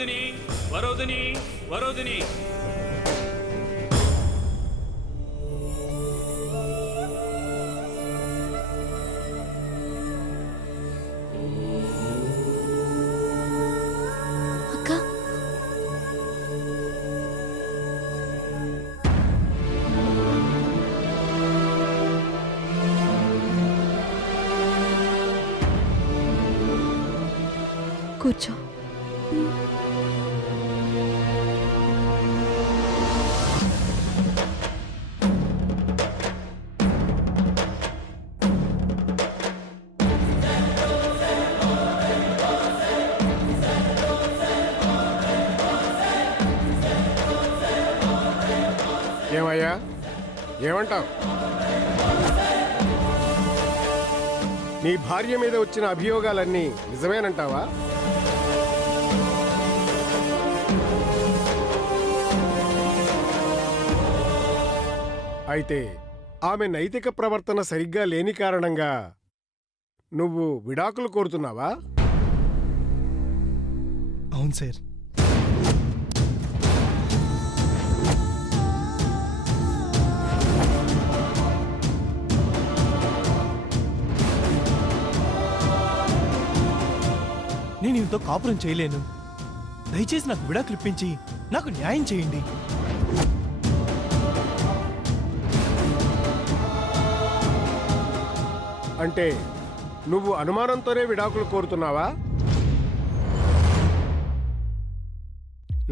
వరోధిని వరోధిని వరోధిని. అక్క కూర్చో. ఏమయ్యా, ఏమంటావు? నీ భార్య మీద వచ్చిన అభియోగాలన్నీ నిజమేనంటావా? అయితే ఆమె నైతిక ప్రవర్తన సరిగ్గా లేని కారణంగా నువ్వు విడాకులు కోరుతున్నావా? అవును సార్. నేను ఇంతో కాపురం చేయలేను. దయచేసి నాకు విడాకులు ఇప్పించి నాకు న్యాయం చేయండి. అంటే నువ్వు అనుమానంతోనే విడాకులు కోరుతున్నావా?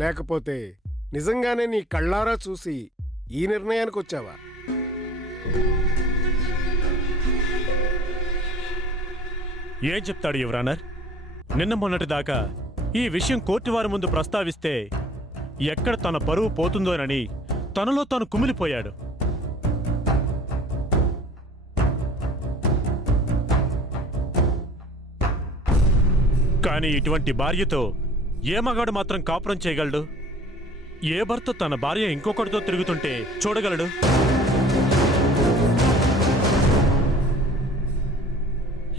లేకపోతే నిజంగానే నీ కళ్ళారా చూసి ఈ నిర్ణయానికి వచ్చావా? ఏం చెప్తాడు యువరానర్? నిన్న మొన్నటి దాకా ఈ విషయం కోర్టు వారి ముందు ప్రస్తావిస్తే ఎక్కడ తన పరువు పోతుందోనని తనలో తాను కుమిలిపోయాడు. కానీ ఇటువంటి భార్యతో ఏ మగాడు మాత్రం కాపురం చేయగలడు? ఏ భర్త తన భార్య ఇంకొకటితో తిరుగుతుంటే చూడగలడు?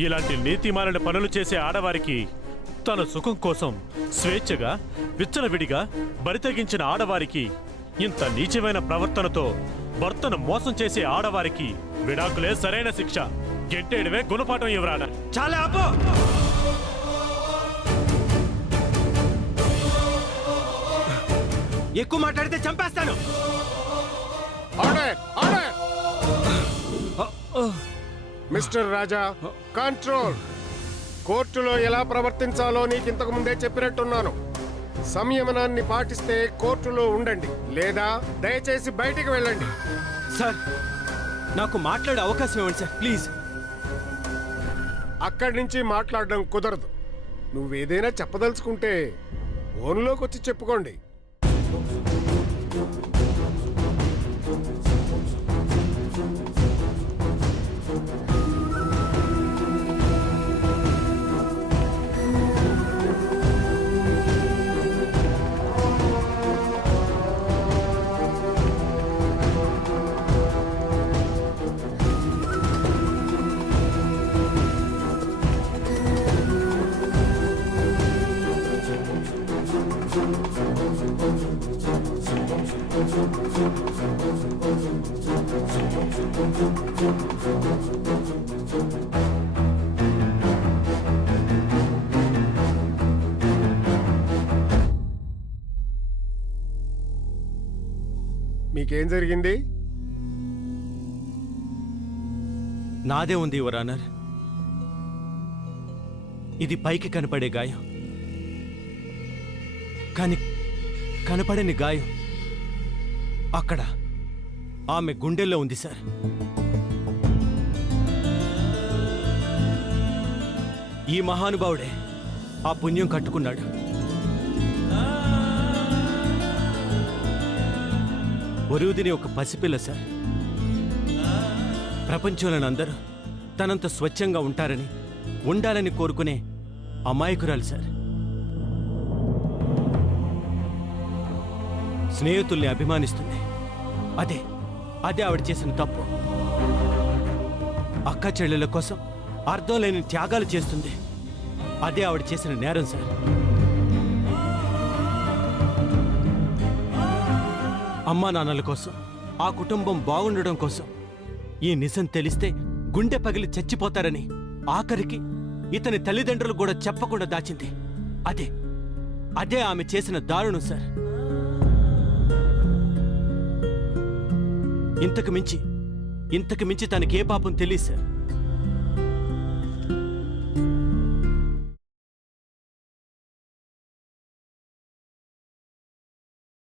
ఇలాంటి నీతిమాలిన పనులు చేసే ఆడవారికి తన సుఖం కోసం స్వేచ్ఛగా విచ్చలవిడిగా బరితెగించిన ఆడవారికి, ఇంత నీచమైన ప్రవర్తనతో భర్తను మోసం చేసే ఆడవారికి విడాకులే సరైన శిక్ష. గెంటేయడమే గుణపాఠం యువరానర్. చాలా ఆపో. ఎక్కువ మాట్లాడితే చంపేస్తాను. ఆర్డర్! ఆర్డర్! మిస్టర్ రాజా, కంట్రోల్. కోర్టులో ఎలా ప్రవర్తించాలో నీకింతకు ముందే చెప్పినట్టున్నాను. సంయమనాన్ని పాటిస్తే కోర్టులో ఉండండి, లేదా దయచేసి బయటికి వెళ్ళండి. సార్, నాకు మాట్లాడే అవకాశం ఇవ్వండి సార్, ప్లీజ్. అక్కడి నుంచి మాట్లాడడం కుదరదు. నువ్వేదైనా చెప్పదలుచుకుంటే ఫోన్లోకి వచ్చి చెప్పుకోండి. మీకేం జరిగింది? నాదే ఉంది యువరానర్. ఇది పైకి కనపడే గాయం, కానీ కనపడని గాయం అక్కడ ఆమె గుండెల్లో ఉంది సార్. ఈ మహానుభావుడే ఆ పుణ్యం కట్టుకున్నాడు. వరుదిని ఒక పసిపిల్ల సార్. ప్రపంచంలోని అందరూ తనంత స్వచ్ఛంగా ఉంటారని, ఉండాలని కోరుకునే అమాయకురాలు సార్. స్నేహితుల్ని అభిమానిస్తుంది. అదే ఆవిడ చేసిన తప్పు. అక్క చెల్లెల కోసం అర్థం లేని త్యాగాలు చేస్తుంది. అదే ఆవిడ చేసిన నేరం సార్. అమ్మా నాన్నల కోసం, ఆ కుటుంబం బాగుండడం కోసం ఈ నిజం తెలిస్తే గుండె పగిలి చచ్చిపోతారని ఆఖరికి ఇతని తల్లిదండ్రులు కూడా చెప్పకుండా దాచింది. అదే ఆమె చేసిన దారుణం సార్. ఇంతకు మించి తనకే పాపం తెలియదు సార్.